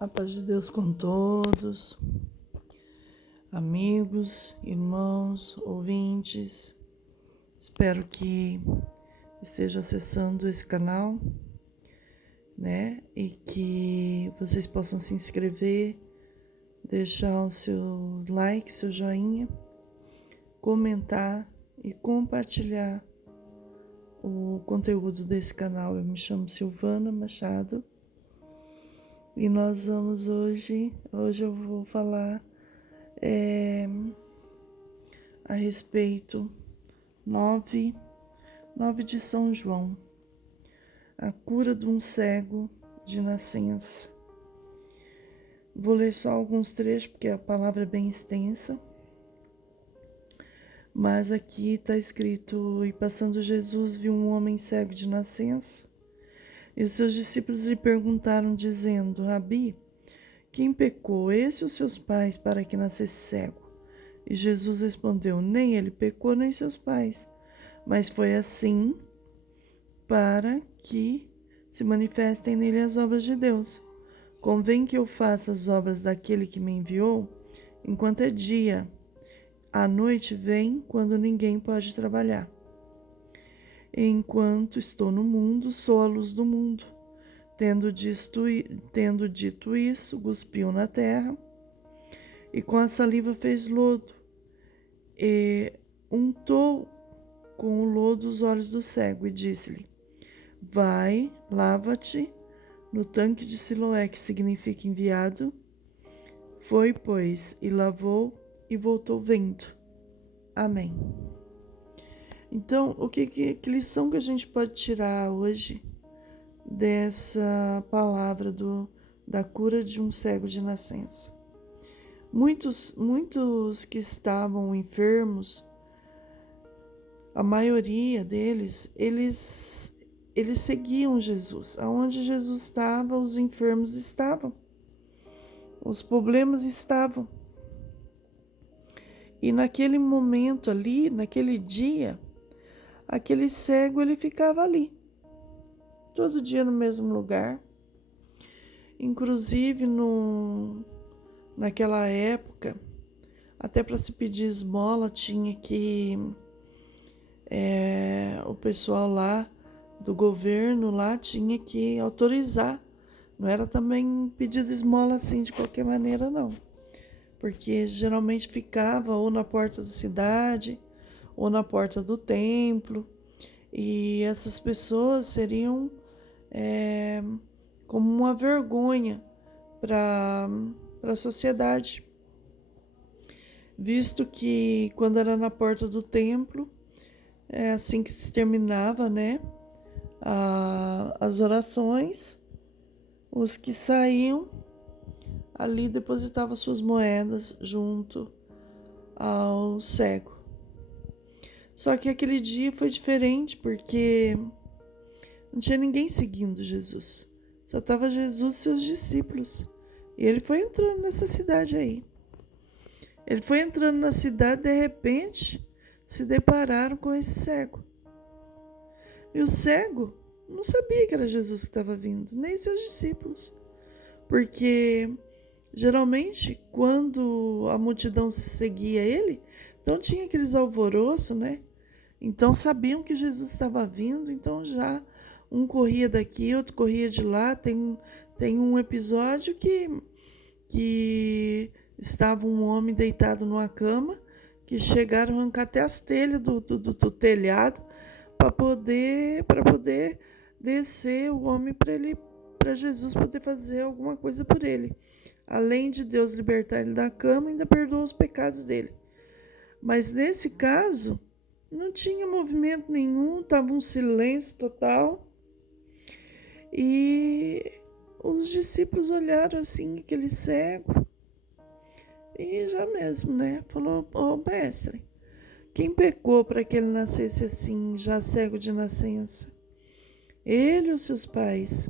A paz de Deus com todos, amigos, irmãos, ouvintes. Espero que esteja acessando esse canal, né? E que vocês possam se inscrever, deixar o seu like, seu joinha, comentar e compartilhar o conteúdo desse canal. Eu me chamo Silvana Machado. E nós vamos hoje eu vou falar a respeito 9 de São João, a cura de um cego de nascença. Vou ler só alguns trechos, porque a palavra é bem extensa, mas aqui está escrito: e passando Jesus viu um homem cego de nascença, e os seus discípulos lhe perguntaram, dizendo: Rabi, quem pecou, esse ou seus pais, para que nascesse cego? E Jesus respondeu: nem ele pecou, nem seus pais, mas foi assim para que se manifestem nele as obras de Deus. Convém que eu faça as obras daquele que me enviou, enquanto é dia. A noite vem, quando ninguém pode trabalhar. Enquanto estou no mundo, sou a luz do mundo. Tendo dito isso, cuspiu na terra, e com a saliva fez lodo, e untou com o lodo os olhos do cego, e disse-lhe: vai, lava-te no tanque de Siloé, que significa enviado. Foi, pois, e lavou, e voltou vendo. Amém. Então, que lição que a gente pode tirar hoje dessa palavra da cura de um cego de nascença? Muitos que estavam enfermos, a maioria deles, eles seguiam Jesus. Aonde Jesus estava, os enfermos estavam, os problemas estavam. E naquele momento ali, naquele dia, aquele cego, ele ficava ali, todo dia no mesmo lugar. Inclusive, naquela época, até para se pedir esmola, tinha que o pessoal lá do governo lá tinha que autorizar. Não era também pedido esmola assim de qualquer maneira, não. Porque geralmente ficava ou na porta da cidade ou na porta do templo. E essas pessoas seriam como uma vergonha para a sociedade. Visto que quando era na porta do templo, assim que se terminava, né, as orações, os que saíam ali depositavam suas moedas junto ao cego. Só que aquele dia foi diferente, porque não tinha ninguém seguindo Jesus. Só estava Jesus e seus discípulos. E ele foi entrando nessa cidade aí. Ele foi entrando na cidade, de repente, se depararam com esse cego. E o cego não sabia que era Jesus que estava vindo, nem seus discípulos. Porque geralmente, quando a multidão seguia ele, então tinha aqueles alvoroços, né? Então sabiam que Jesus estava vindo, então já um corria daqui, outro corria de lá. Tem um episódio que estava um homem deitado numa cama, que chegaram a arrancar até as telhas do telhado para poder descer o homem para Jesus poder fazer alguma coisa por ele. Além de Deus libertar ele da cama, ainda perdoa os pecados dele. Mas nesse caso, não tinha movimento nenhum, estava um silêncio total. E os discípulos olharam assim, aquele cego, e já mesmo, né? Falou: mestre, quem pecou para que ele nascesse assim, já cego de nascença? Ele ou seus pais?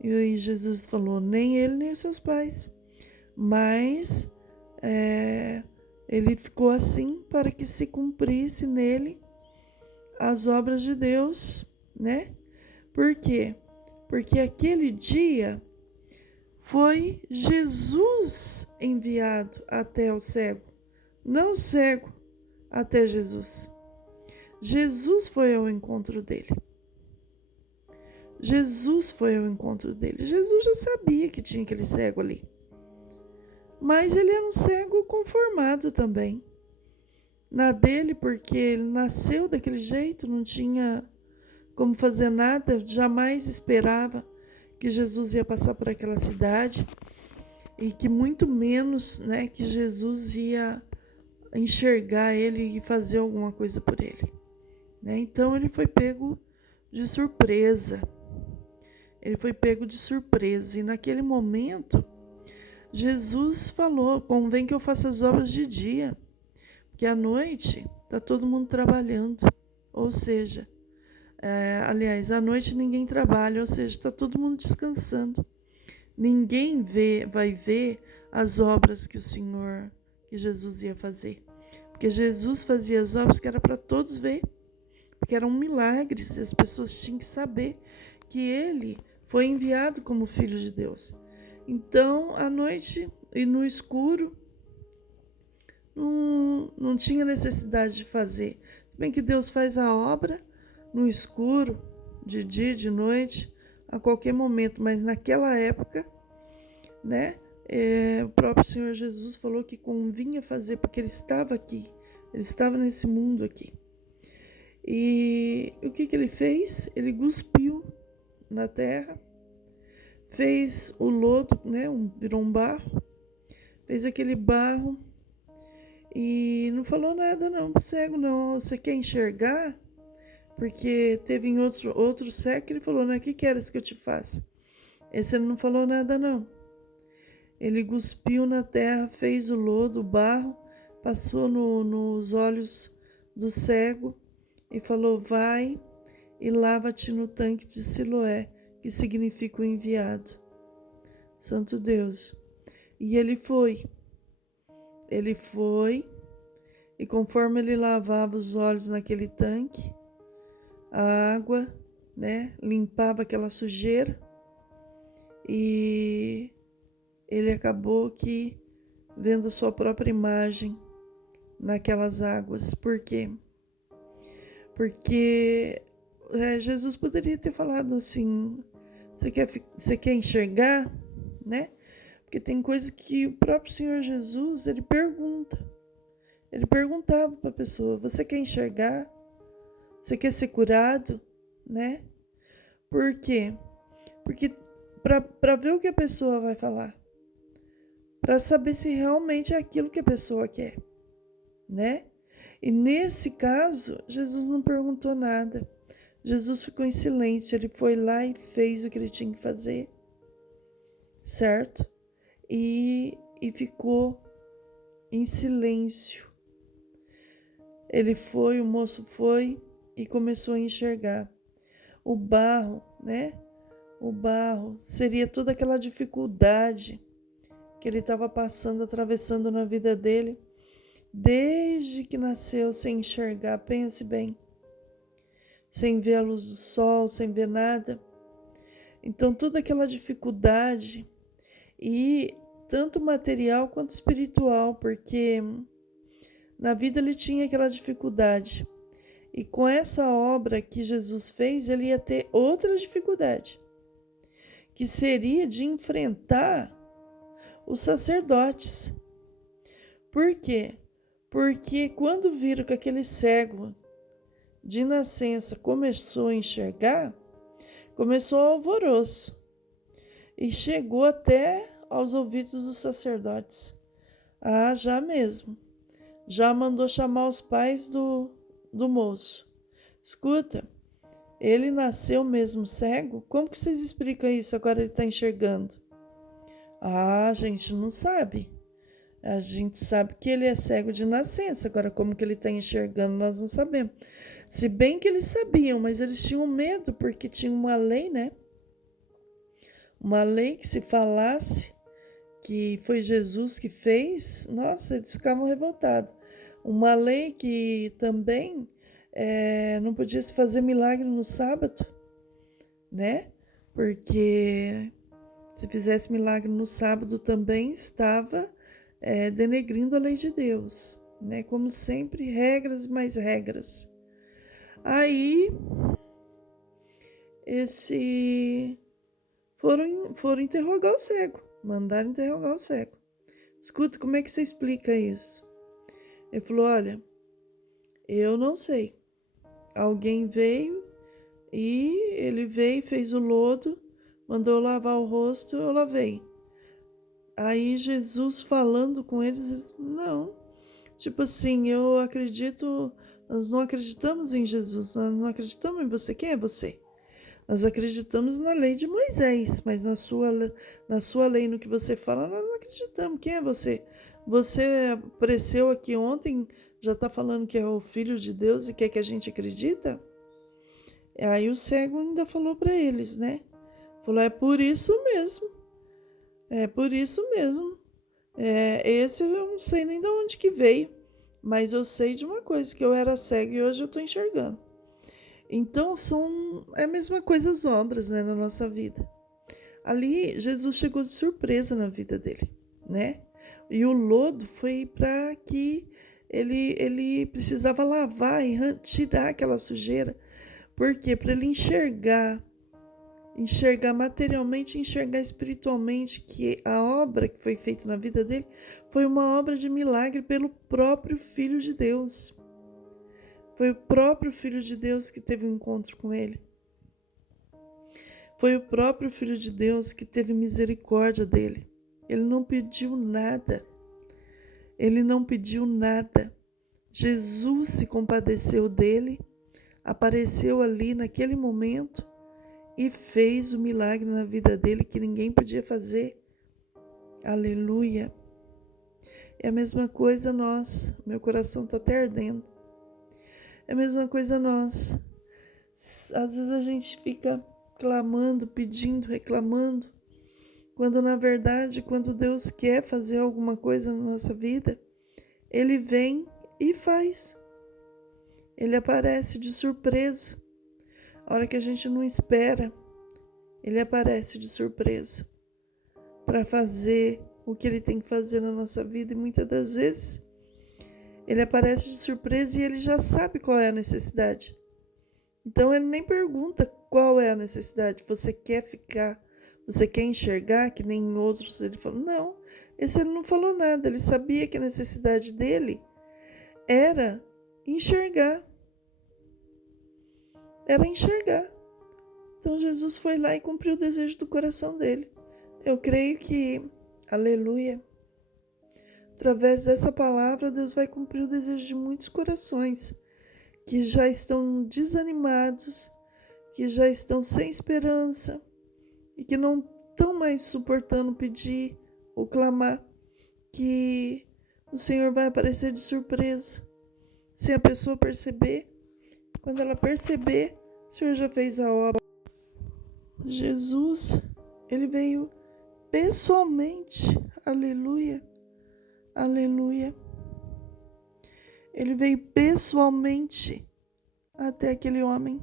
E Jesus falou: nem ele, nem os seus pais. Mas ele ficou assim para que se cumprisse nele as obras de Deus, né? Por quê? Porque aquele dia Foi Jesus enviado até o cego, não o cego até Jesus. Jesus foi ao encontro dele. Jesus foi ao encontro dele. Jesus já sabia que tinha aquele cego ali. Mas ele era um cego conformado também. Na dele, porque ele nasceu daquele jeito, não tinha como fazer nada, jamais esperava que Jesus ia passar por aquela cidade e que muito menos, né, que Jesus ia enxergar ele e fazer alguma coisa por ele, né? Então ele foi pego de surpresa. Ele foi pego de surpresa e naquele momento Jesus falou: convém que eu faça as obras de dia, porque à noite está todo mundo trabalhando, ou seja, aliás, à noite ninguém trabalha, ou seja, está todo mundo descansando. Ninguém vai ver as obras que que Jesus ia fazer, porque Jesus fazia as obras que era para todos ver, porque eram milagres, e as pessoas tinham que saber que ele foi enviado como Filho de Deus. Então, à noite e no escuro, não tinha necessidade de fazer. Bem que Deus faz a obra no escuro, de dia, de noite, a qualquer momento, mas naquela época, né, o próprio Senhor Jesus falou que convinha fazer, porque ele estava aqui, ele estava nesse mundo aqui. E o que ele fez? Ele cuspiu na terra, fez o lodo, né, virou um barro, fez aquele barro e não falou nada não pro cego, não. Você quer enxergar? Porque teve em outro cego que ele falou, né, o que queres que eu te faça? Esse ele não falou nada não. Ele cuspiu na terra, fez o lodo, o barro, passou nos olhos do cego e falou, vai e lava-te no tanque de Siloé, que significa o enviado. Santo Deus. E ele foi, e conforme ele lavava os olhos naquele tanque, a água, né, limpava aquela sujeira, e ele acabou que vendo a sua própria imagem naquelas águas. Por quê? Porque Jesus poderia ter falado assim, você quer enxergar, né? Porque tem coisa que o próprio Senhor Jesus, ele perguntava para a pessoa, você quer enxergar? Você quer ser curado, né? Por quê? Porque para ver o que a pessoa vai falar, para saber se realmente é aquilo que a pessoa quer, né? E nesse caso, Jesus não perguntou nada. Jesus ficou em silêncio, ele foi lá e fez o que ele tinha que fazer, certo? E ficou em silêncio. O moço foi e começou a enxergar. O barro, né? O barro seria toda aquela dificuldade que ele estava passando, atravessando na vida dele, desde que nasceu sem enxergar, pense bem, sem ver a luz do sol, sem ver nada. Então toda aquela dificuldade, e tanto material quanto espiritual, porque na vida ele tinha aquela dificuldade. E com essa obra que Jesus fez, ele ia ter outra dificuldade, que seria de enfrentar os sacerdotes. Por quê? Porque quando viram que aquele cego de nascença começou a enxergar, começou o alvoroço e chegou até aos ouvidos dos sacerdotes. Ah, já mesmo. Já mandou chamar os pais do moço. Escuta, ele nasceu mesmo cego? Como que vocês explicam isso? Agora ele está enxergando. Ah, a gente não sabe. A gente sabe que ele é cego de nascença. Agora, como que ele está enxergando, nós não sabemos. Se bem que eles sabiam, mas eles tinham medo, porque tinha uma lei, né? Uma lei que se falasse que foi Jesus que fez, nossa, eles ficavam revoltados. Uma lei que também não podia se fazer milagre no sábado, né? Porque Se fizesse milagre no sábado também estava denegrindo a lei de Deus, né? Como sempre, regras mais regras. Aí, foram interrogar o cego, mandaram interrogar o cego. Escuta, como é que você explica isso? Ele falou, olha, eu não sei. Alguém veio e ele veio, fez o lodo, mandou eu lavar o rosto, eu lavei. Aí Jesus falando com eles, não. Tipo assim, eu acredito, nós não acreditamos em Jesus, nós não acreditamos em você. Quem é você? Nós acreditamos na lei de Moisés, mas na sua lei, no que você fala, nós não acreditamos. Quem é você? Você apareceu aqui ontem, já está falando que é o Filho de Deus e quer que a gente acredita? Aí o cego ainda falou para eles, né? Falou, é por isso mesmo. É por isso mesmo. Esse eu não sei nem de onde que veio, mas eu sei de uma coisa, que eu era cego e hoje eu estou enxergando. Então, é a mesma coisa as obras, né, na nossa vida. Ali, Jesus chegou de surpresa na vida dele, né? E o lodo foi para que ele precisava lavar e tirar aquela sujeira. Por quê? Para ele enxergar materialmente, enxergar espiritualmente que a obra que foi feita na vida dele foi uma obra de milagre pelo próprio Filho de Deus. Foi o próprio Filho de Deus que teve um encontro com ele. Foi o próprio Filho de Deus que teve misericórdia dele. Ele não pediu nada. Ele não pediu nada. Jesus se compadeceu dele, apareceu ali naquele momento e fez o milagre na vida dele que ninguém podia fazer. Aleluia. É a mesma coisa nós. Meu coração está até ardendo. É a mesma coisa nós. Às vezes a gente fica clamando, pedindo, reclamando, quando na verdade, quando Deus quer fazer alguma coisa na nossa vida, Ele vem e faz. Ele aparece de surpresa. A hora que a gente não espera, Ele aparece de surpresa para fazer o que Ele tem que fazer na nossa vida. E muitas das vezes, Ele aparece de surpresa e Ele já sabe qual é a necessidade. Então Ele nem pergunta qual é a necessidade. Você quer ficar, você quer enxergar, que nem outros. Ele falou, não, esse Ele não falou nada. Ele sabia que a necessidade dele era enxergar. Era enxergar. Então Jesus foi lá e cumpriu o desejo do coração dele. Eu creio que, aleluia, através dessa palavra Deus vai cumprir o desejo de muitos corações que já estão desanimados, que já estão sem esperança e que não estão mais suportando pedir ou clamar, que o Senhor vai aparecer de surpresa, sem a pessoa perceber. Quando ela perceber, o Senhor já fez a obra. Jesus, Ele veio pessoalmente, aleluia, aleluia. Ele veio pessoalmente até aquele homem.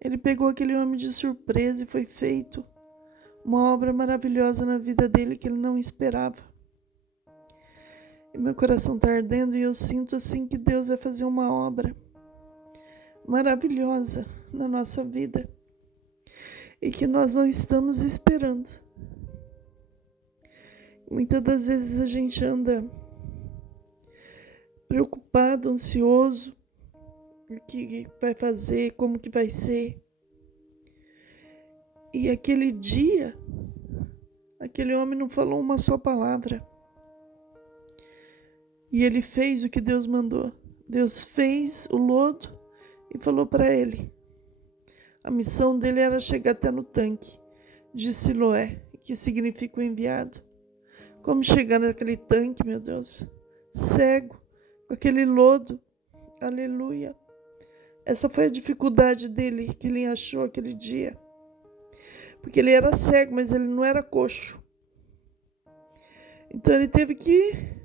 Ele pegou aquele homem de surpresa e foi feito uma obra maravilhosa na vida dele que ele não esperava. E meu coração está ardendo e eu sinto assim que Deus vai fazer uma obra maravilhosa na nossa vida e que nós não estamos esperando. Muitas das vezes a gente anda preocupado, ansioso, o que vai fazer, como que vai ser. E aquele dia, aquele homem não falou uma só palavra. E ele fez o que Deus mandou. Deus fez o lodo e falou para ele. A missão dele era chegar até no tanque de Siloé, que significa o enviado. Como chegar naquele tanque, meu Deus? Cego, com aquele lodo. Aleluia. Essa foi a dificuldade dele, que ele achou aquele dia. Porque ele era cego, mas ele não era coxo. Então ele teve que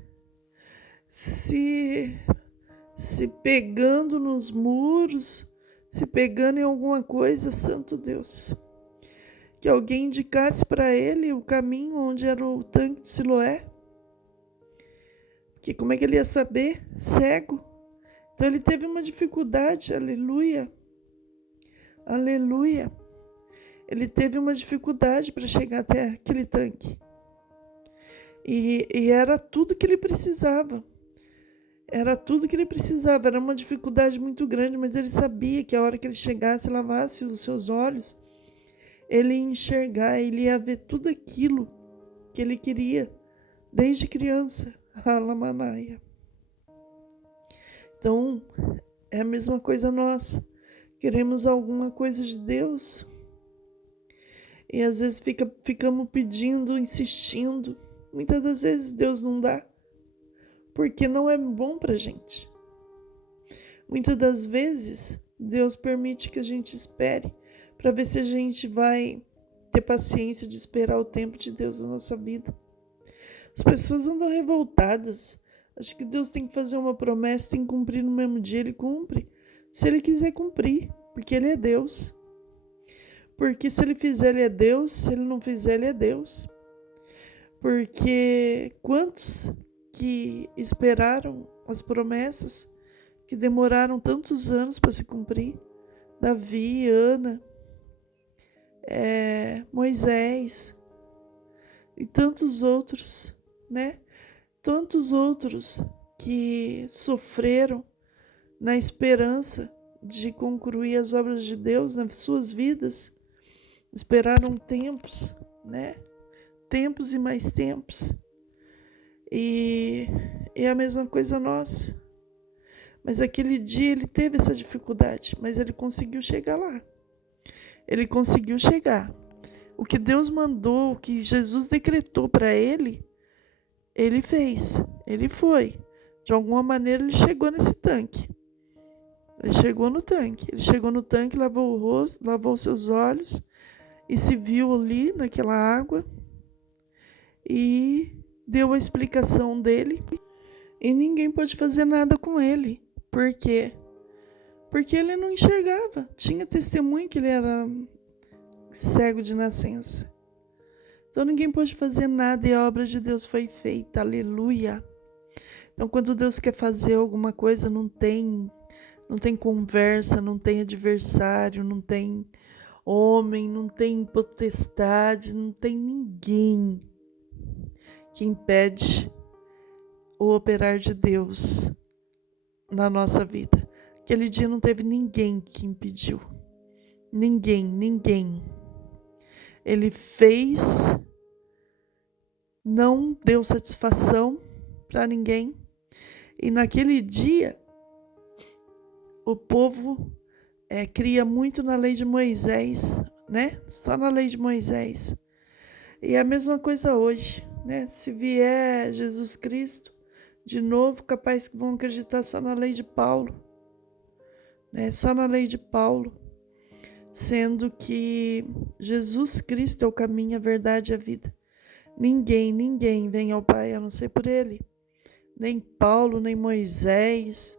se pegando nos muros, se pegando em alguma coisa, santo Deus. que alguém indicasse para ele o caminho onde era o tanque de Siloé. Porque como é que ele ia saber? Cego. Então ele teve uma dificuldade, aleluia. Aleluia. Ele teve uma dificuldade para chegar até aquele tanque. E era tudo que ele precisava. Era tudo que ele precisava. Era uma dificuldade muito grande, mas ele sabia que a hora que ele chegasse e lavasse os seus olhos, ele ia enxergar, ele ia ver tudo aquilo que ele queria desde criança. Alamanaia. Então, é a mesma coisa nossa. Queremos alguma coisa de Deus e às vezes ficamos pedindo, insistindo. Muitas das vezes Deus não dá, porque não é bom pra gente. Muitas das vezes Deus permite que a gente espere para ver se a gente vai ter paciência de esperar o tempo de Deus na nossa vida. As pessoas andam revoltadas. Acho que Deus tem que fazer uma promessa, tem que cumprir no mesmo dia, Ele cumpre. Se Ele quiser cumprir, porque Ele é Deus. Porque se Ele fizer, Ele é Deus. Se Ele não fizer, Ele é Deus. Porque quantos que esperaram as promessas, que demoraram tantos anos para se cumprir? Davi, Ana, Moisés e tantos outros, né? Tantos outros que sofreram na esperança de concluir as obras de Deus nas suas vidas, esperaram tempos, né? Tempos e mais tempos. E é a mesma coisa nossa. Mas aquele dia ele teve essa dificuldade, mas ele conseguiu chegar lá. Ele conseguiu chegar. O que Deus mandou, o que Jesus decretou para ele, ele fez, ele foi. De alguma maneira ele chegou nesse tanque. Ele chegou no tanque, lavou o rosto, lavou seus olhos e se viu ali naquela água e deu a explicação dele. E ninguém pôde fazer nada com ele. Por quê? Porque ele não enxergava. Tinha testemunho que ele era cego de nascença. Então ninguém pôde fazer nada e a obra de Deus foi feita. Aleluia. Então quando Deus quer fazer alguma coisa, não tem conversa, não tem adversário, não tem homem, não tem potestade, não tem ninguém que impede o operar de Deus na nossa vida. Aquele dia não teve ninguém que impediu. Ninguém. Ele fez, não deu satisfação para ninguém. E naquele dia, o povo cria muito na lei de Moisés, né? Só na lei de Moisés. E é a mesma coisa hoje, né? Se vier Jesus Cristo, de novo, capaz que vão acreditar só na lei de Paulo, né? Só na lei de Paulo, sendo que Jesus Cristo é o caminho, a verdade e a vida. Ninguém vem ao Pai a não ser por Ele. Nem Paulo, nem Moisés,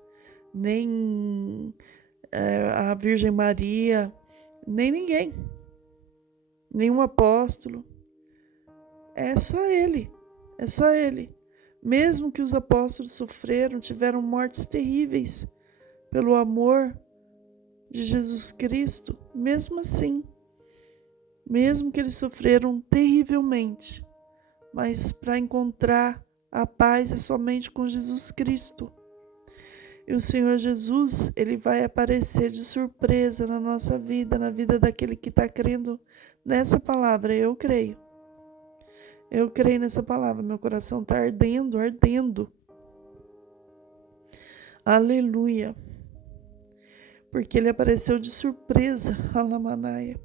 nem a Virgem Maria, nem ninguém. Nenhum apóstolo. É só Ele. Mesmo que os apóstolos sofreram, tiveram mortes terríveis pelo amor de Jesus Cristo, mesmo assim, mesmo que eles sofreram terrivelmente, mas para encontrar a paz é somente com Jesus Cristo. E o Senhor Jesus, Ele vai aparecer de surpresa na nossa vida, na vida daquele que está crendo nessa palavra. Eu creio nessa palavra, meu coração está ardendo. Aleluia. Porque Ele apareceu de surpresa, Alamanaia.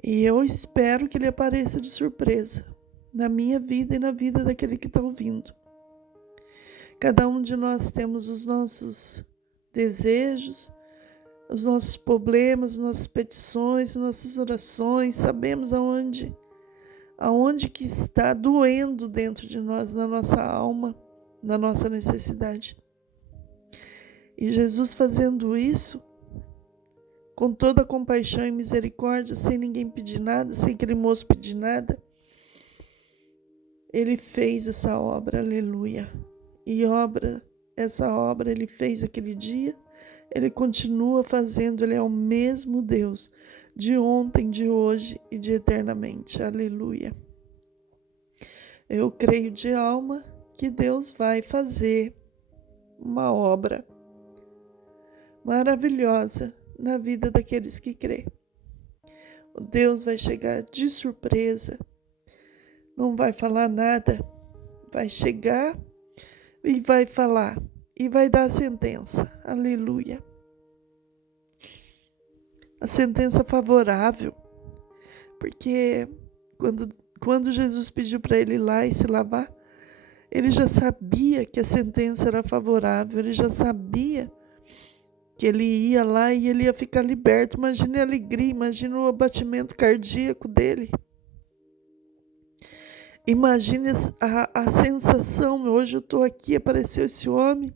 E eu espero que Ele apareça de surpresa na minha vida e na vida daquele que está ouvindo. Cada um de nós temos os nossos desejos, os nossos problemas, as nossas petições, nossas orações. Sabemos aonde que está doendo dentro de nós, na nossa alma, na nossa necessidade. E Jesus fazendo isso, com toda compaixão e misericórdia, sem ninguém pedir nada, sem aquele moço pedir nada. Ele fez essa obra, aleluia. E essa obra ele fez aquele dia, ele continua fazendo, ele é o mesmo Deus, de ontem, de hoje e de eternamente, aleluia. Eu creio de alma que Deus vai fazer uma obra maravilhosa na vida daqueles que crê. O Deus vai chegar de surpresa, não vai falar nada, vai chegar e vai falar, e vai dar a sentença, aleluia. A sentença favorável, porque quando Jesus pediu para ele ir lá e se lavar, ele já sabia que a sentença era favorável, ele já sabia que ele ia lá e ele ia ficar liberto. Imagine a alegria, imagine o abatimento cardíaco dele. Imagine a sensação. Hoje eu estou aqui, apareceu esse homem,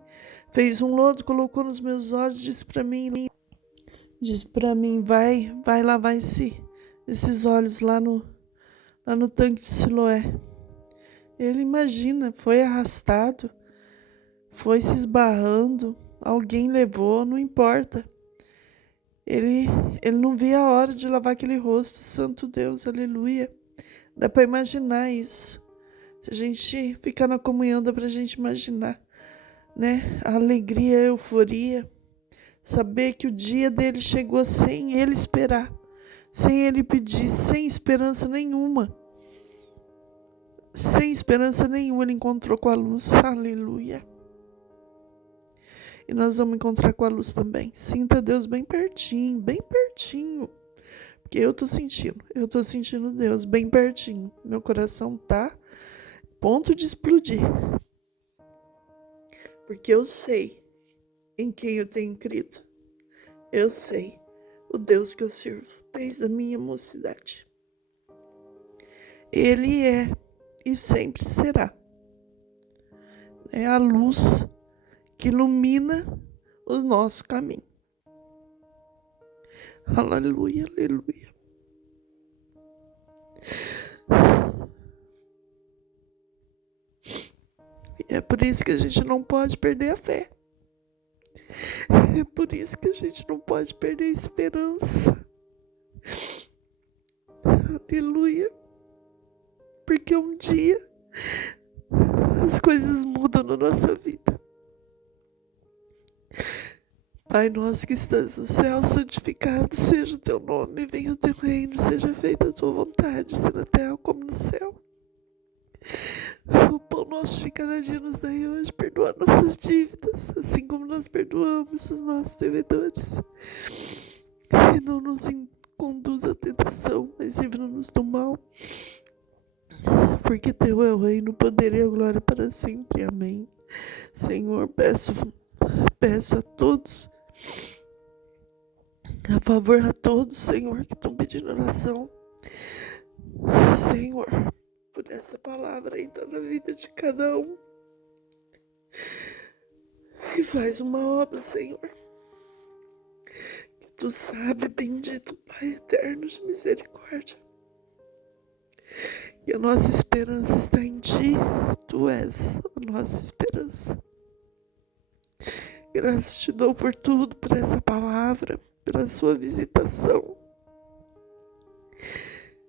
fez um lodo, colocou nos meus olhos, disse para mim, vai lavar esses olhos lá no tanque de Siloé. Ele imagina, foi arrastado, foi se esbarrando, alguém levou, não importa. Ele não via a hora de lavar aquele rosto, santo Deus, aleluia. Dá para imaginar isso. Se a gente ficar na comunhão, dá para a gente imaginar, né? A alegria, a euforia. Saber que o dia dele chegou sem ele esperar, sem ele pedir, sem esperança nenhuma. Sem esperança nenhuma, ele encontrou com a luz, aleluia. E nós vamos encontrar com a luz também. Sinta Deus bem pertinho, porque eu tô sentindo Deus bem pertinho. Meu coração tá a ponto de explodir. Porque eu sei em quem eu tenho crido. Eu sei o Deus que eu sirvo desde a minha mocidade. Ele é e sempre será. É a luz que ilumina o nosso caminho. Aleluia, aleluia. E é por isso que a gente não pode perder a fé. É por isso que a gente não pode perder a esperança. Aleluia. Porque um dia as coisas mudam na nossa vida. Pai nosso que estás no céu, santificado seja o teu nome, venha o teu reino, seja feita a tua vontade, assim na terra como no céu. O pão nosso de cada dia nos dai hoje, perdoa nossas dívidas, assim como nós perdoamos os nossos devedores. E não nos conduza à tentação, mas livra-nos do mal. Porque teu é o reino, o poder e a glória para sempre. Amém. Senhor, peço a todos, a favor a todos, Senhor, que estão pedindo oração. Senhor, por essa palavra entra na vida de cada um e faz uma obra, Senhor. Que tu sabe, bendito Pai eterno de misericórdia, que a nossa esperança está em ti, tu és a nossa esperança. Graças te dou por tudo, por essa palavra, pela sua visitação,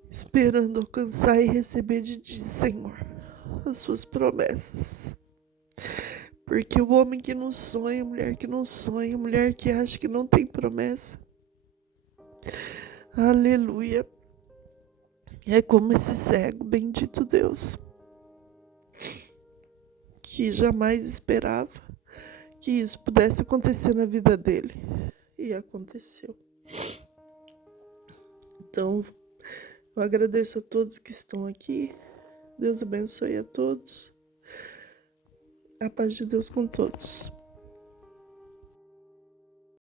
esperando alcançar e receber de ti, Senhor, as suas promessas. Porque o homem que não sonha, a mulher que não sonha, a mulher que acha que não tem promessa, aleluia, é como esse cego, bendito Deus, que jamais esperava que isso pudesse acontecer na vida dele. E aconteceu. Então, eu agradeço a todos que estão aqui. Deus abençoe a todos. A paz de Deus com todos.